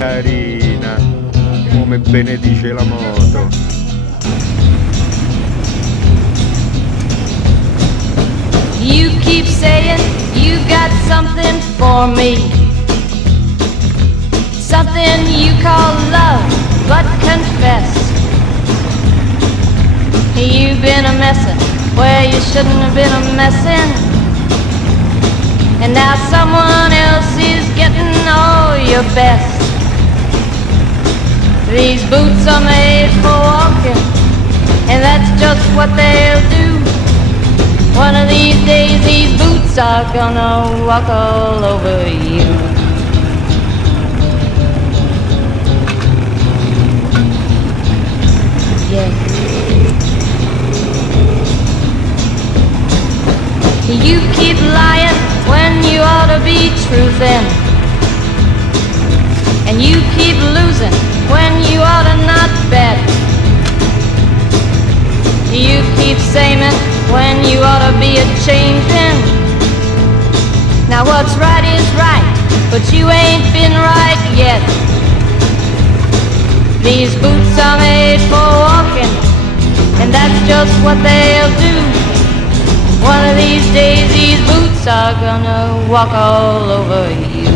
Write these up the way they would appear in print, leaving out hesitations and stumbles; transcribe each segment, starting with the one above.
carina, come benedice la moto. You keep saying you got something for me, something you call love, but confess you've been a messin' where you shouldn't have been a messin', and now someone else is getting all your best. These boots are made for walking, and that's just what they'll do. One of these days these boots are gonna walk all over you. Yeah. You keep lying when you ought to be truthin', and you keep losing when you ought to not bet. You keep saying when you ought to be a-changin'. Now what's right is right, but you ain't been right yet. These boots are made for walking, and that's just what they'll do. One of these days these boots are gonna walk all over you.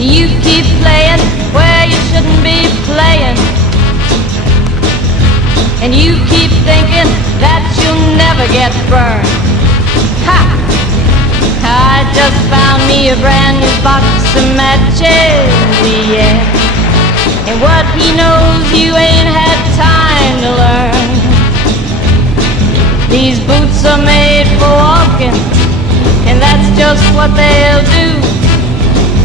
You keep playing where you shouldn't be playing, and you keep thinking that you'll never get burned. Ha! I just found me a brand new box of matches, yeah, and what he knows you ain't had time to learn. These boots are made for walking, and that's just what they'll do.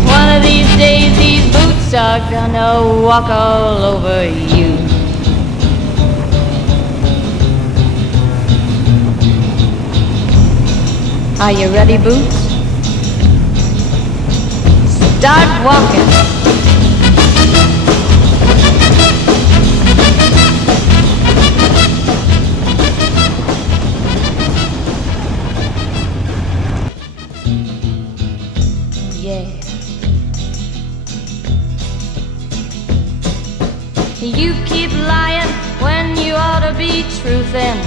One of these days these boots are gonna walk all over you. Are you ready, boots? Start walking. Yeah. You keep lying when you ought to be truthin',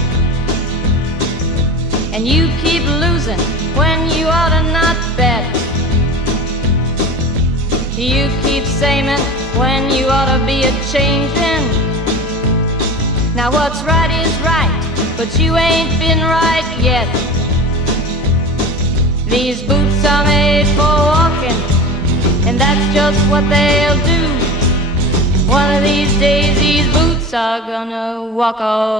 and you keep losing when you ought to not bet. You keep saying when you ought to be a-changin'. Now what's right is right, but you ain't been right yet. These boots are made for walking, and that's just what they'll do. One of these days these boots are gonna walk all